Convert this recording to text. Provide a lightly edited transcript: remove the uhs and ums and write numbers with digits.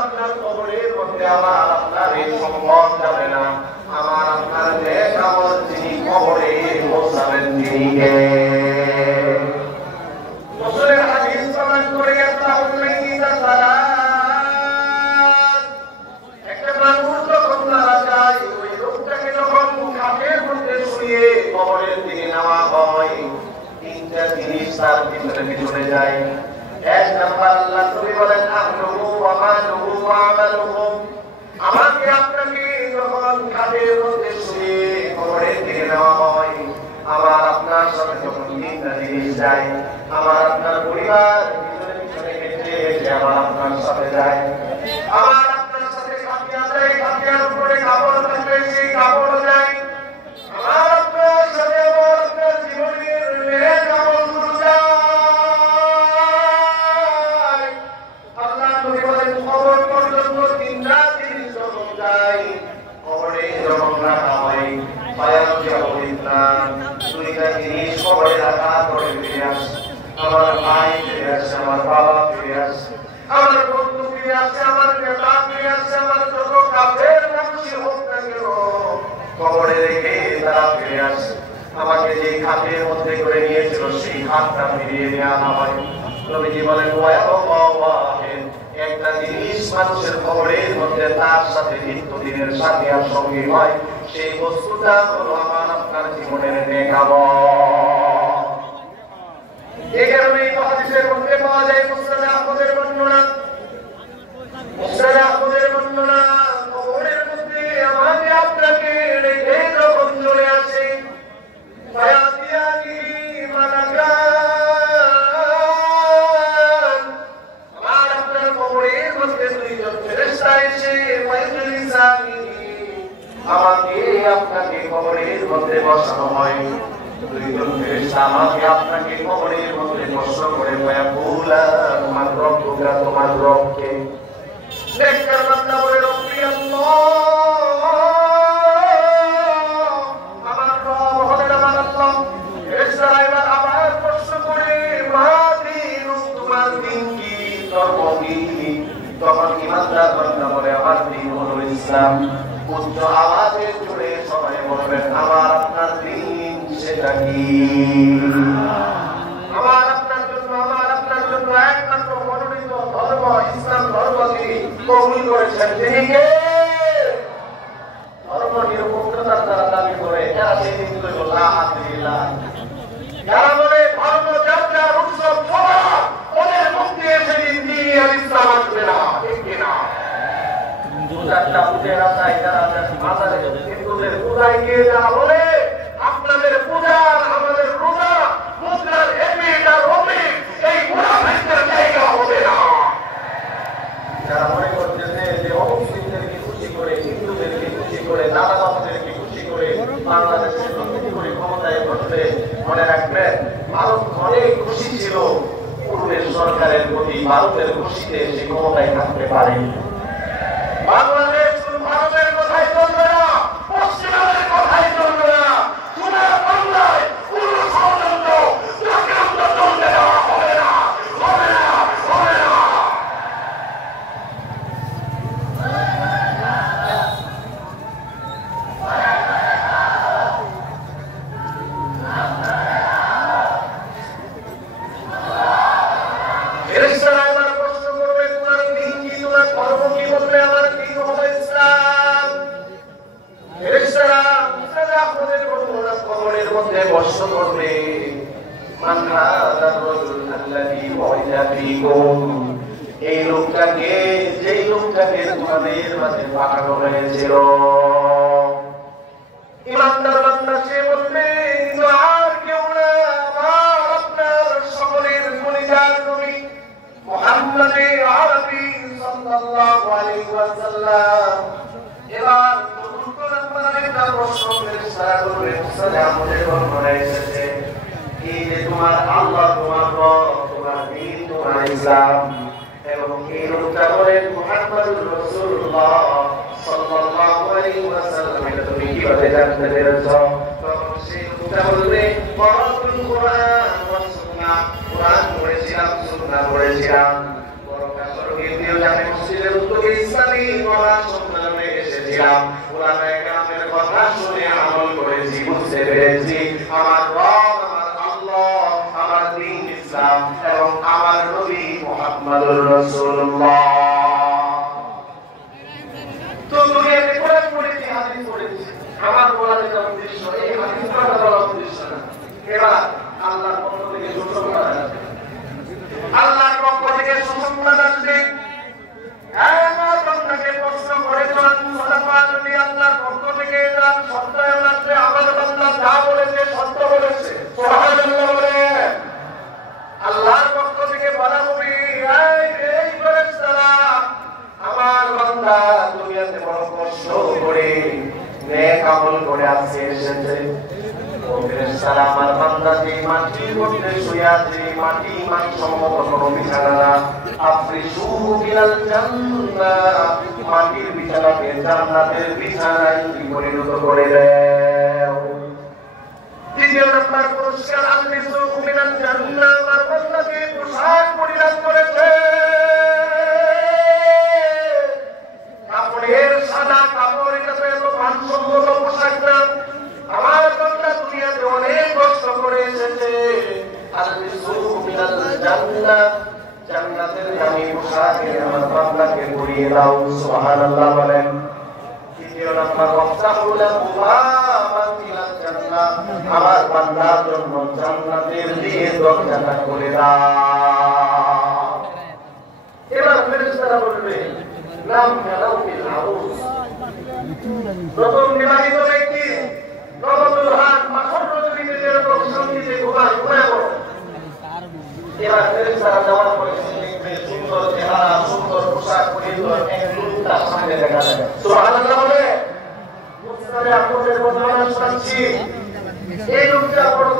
আপনার কবরের মধ্যে আমার আপনার এই সম্পদ যাবে না, আমার আপনার নেক আমল যিনি কবরে পৌঁছাবেন তিনি কে? রাসূলের হাদিস প্রমাণ করে আল্লাহু তাআলা একটা মানুষ যখন মারা যায় ওই লোকটাকে যখন খাটের মধ্যে শুয়ে কবরের দিকে নেওয়া হয়, তিনটা জিনিস তার ভিতরে ভিতরে যায়। এক নাম্বার আল্লাহ নবী বলেন আহলুহু ওয়া মালুহু ওয়া আমালুহু, আমাকে আপনাকে যখন খাটের মধ্যে শুয়ে কবরের দিকে নেওয়া হয়, আমার আপনার সাথে যখন তিনটা জিনিস যায়, আমার আপনার পরিবার ভিতরে ভিতরে হেঁটে হেঁটে আমার আপনার সাথে যায়, আমার আপনার সাথে খাটিয়া যায়, খাটিয়ার উপরে কাপড় থাকলে সেই কাপড় যায়, আমার আপনার সাথে আমার আপনার জীবনের নেক আমলগুলো যায়। আল্লাহ নবী বলেন কবর পর্যন্ত তিনটা জিনিস যখন যায়, কবরে যখন রাখা হয়, দুইটা জিনিস কবরে রাখার পরে ফিরে আসে, আমার ভাই ফিরে আসে, আমার বাবা ফিরে আসে, আমার বন্ধু ফিরে আসে, আমার নেতা ফিরে আসে, আমার যত কাফের মানুষই হোক না কেন কবরে রেখে তারা ফিরে আসে। আমাকে যে খাটের মধ্যে করে নিয়েছিল সেই খাটটা ফিরিয়ে নেওয়া হয়। নবীজি বলেন একটা জিনিস মানুষের কবরের মধ্যে তার সাথে নিত্যদিনের সাথে আর সঙ্গী হয়, সেই বস্তুটা হলো আমার আপনার জীবনের নেক আমল। এই কারণে এই হাদিসের মধ্যে পাওয়া যায় মুসনাদে আহমদের বর্ণনা, মুসনাদে আহমদের বর্ণনা কবরের মধ্যে আমাকে আপনাকে রেখে যখন চলে আসে, ফায়াতিয়ানি মালাকান, আমার আপনার কবরের মধ্যে দুইজন ফেরেশতা এসে ফায়াতিলিসানি, আমাকে আপনাকে কবরের মধ্যে বসানো হয়। দুইজন ফেরেশতা আমাকে আপনাকে কবরের মধ্যে বসা করে বলা তোমার রব্বুকা, তোমার রবকে। নেককার বান্দা বলে রব্বি আল্লাহ, আমার রব হলেন আমার আল্লাহ। ফেরেশতারা এবার আবার প্রশ্ন করে মা দীনু, তোমার দিন কি, ধর্ম কি? তখন ইমানদার বান্দা বলে আমার দিন হলো ইসলাম। উচ্চ আওয়াজে জুড়ে সবাই বলবেন আমার আপনার দিন সেটা কি? আমার আপনার জন্য একমাত্র মনোনীত ধর্ম ইসলাম ধর্ম তিনি কবুল করেছেন, তিনি কে? ধর্ম নিরপেক্ষতার দ্বারা দাবি করে যারা সেই দিন বলল আলহামদুলিল্লাহ, যারা বলে ধর্ম যার যার উৎসব সবার, ওদের মুক্তি সেদিন দিন আর ইসলাম আসবে না, ঠিক কিনা? আপনাদের পূজা আমাদের রোজা মুদ্রার এই জায়গা হবে না। যারা মনে করতেছে যে অমুসলিমদেরকে খুশি করে, হিন্দুদেরকে খুশি করে, দাদা বাবাদেরকে খুশি করে বাংলাদেশে নতুন করে ক্ষমতায় বসবে, মনে রাখবেন ভারত অনেক খুশি ছিল পূর্বের সরকারের প্রতি, ভারতের খুশিতে সে ক্ষমতায় থাকতে পারে। বাংলাদেশ ভারতের কথাই চলবে না, পশ্চিমের কথাই চলবে না, সোনার বাংলায় কোন ষড়যন্ত্র চক্রান্ত চলতে দেওয়া হবে না, হবে না, হবে না। ফেরেশতারা এবার প্রশ্ন করবে তোমার দিন কি, তোমার ধর্ম কি? বলবে আমার দিন হলো ইসলাম। ফেরেশতারা মুসাদে আহমদের বর্ণনা কবরের মধ্যে বর্ষণ করবে মান হাযার রাজুল আল্লাযী বুইসা ফীকুম, এই লোকটাকে, যেই লোকটাকে তোমাদের মাঝে পাঠানো হয়েছিল। ইমানদার বান্দা সে বলবে আর কেউ না, আমার আপনার সকলের কলিজার নবী মুহাম্মদ আরবি সাল্লাল্লাহু আলাইহি ওয়াসাল্লাম। এবার চতুর্থ নম্বরে একটা প্রশ্ন ফেরেশতারা করবে, মুসাদে আহমদের বর্ণনা এসেছে এই যে তোমার আল্লাহ, তোমার রব, তোমার দ্বীন, তোমার ইসলাম, এবং এই লোকটা বলেন মুহাম্মদুর রাসূলুল্লাহ সাল্লাল্লাহু আলাইহি ওয়াসাল্লাম, এটা তুমি কিভাবে জানতে পেরেছো? তখন সেই লোকটা বলবে পড়াতুল কোরআন ওয়াস সুন্নাহ, কোরআন পড়েছিলাম, সুন্নাহ পড়েছিলাম। বড় কাসর গিয়ে জামে মসজিদের যুগে ইসলামী মহান সম্মেলনে এসেছিলাম, ওলামায়ে কেরামের কথা শুনে আমল করেছি, বুঝতে পেরেছি আমার রব, আমার আল্লাহ, আমার দ্বীন ইসলাম এবং আমার নবী মুহাম্মদুর রাসূলুল্লাহ। তো দুনিয়াতে কোরআন পড়েছি, হাদিস পড়েছি, আমার বলার যে উদ্দেশ্য, এই হাদিস পড়ার বলার উদ্দেশ্য না। এবার আল্লাহর পক্ষ থেকে সুসংবাদ আসবে, আল্লাহর পক্ষ থেকে সুসংবাদ আসবে। আমার বান্দাকে প্রশ্ন করেছেন, সালাফা যদি আল্লাহর পক্ষ থেকে তার সত্যায়ন আসবে, আমার বান্দা যা বলেছে সত্য বলেছে, সুবহানাল্লাহ বলে আল্লাহর পক্ষ থেকে বলা হবে, এই ফেরেশতারা আমার বান্দা দুনিয়াতে বড় কষ্ট করে নেক আমল করে আজকে এসেছে, ও ফেরেশতারা আমার বান্দা যে মাটির মধ্যে শুয়ে আছে, মাটি মানসম্মত কোনো বিছানা না, আফরিশুহু বিনাল জান্নাহ, মাটির বিছানাকে জান্নাতের বিছানায় পরিণত করে দাও। দ্বিতীয় নম্বর পুরস্কার, আলবিসুহু মিনাল জান্নাহ, আমার বান্দাকে পোশাক পরিধান করেছে, কাপড়ের সাদা কাপড়, এটা তো এত মানসম্মত পোশাক না, আমার বান্দা দুনিয়াতে অনেক কষ্ট করে এসেছে, আলবিসুহু মিনাল জান্নাহ, জান্নাতের দামি পোশাকে আমার বান্দাকে পরিয়ে দাও, সুবহানাল্লাহ বলেন। তৃতীয় নম্বর, ওয়াফতাহু লাহু বাবান ইলাল জান্নাহ, আমার বান্দার জন্য জান্নাতের দিয়ে দরজাটা খুলে দাও। এবার ফেরেশতারা বলবে, নাম কালাউ বিল আরুস, নতুন বিবাহিত ব্যক্তি, নবদুলহান পাথর রজনীতে যেরকম শান্তিতে ঘুমায়, ঘুমায় পড়ো। এবার ফেরেশতারা যাওয়ার পরে দেখবে সুন্দর চেহারা, সুন্দর পোশাক পরিহিত এক লোক তার সামনে দেখা যায়, সুবহানাল্লাহ বলে। মুসলিমে আপনাদের কথা শোনাচ্ছি, এই লোকটা বড়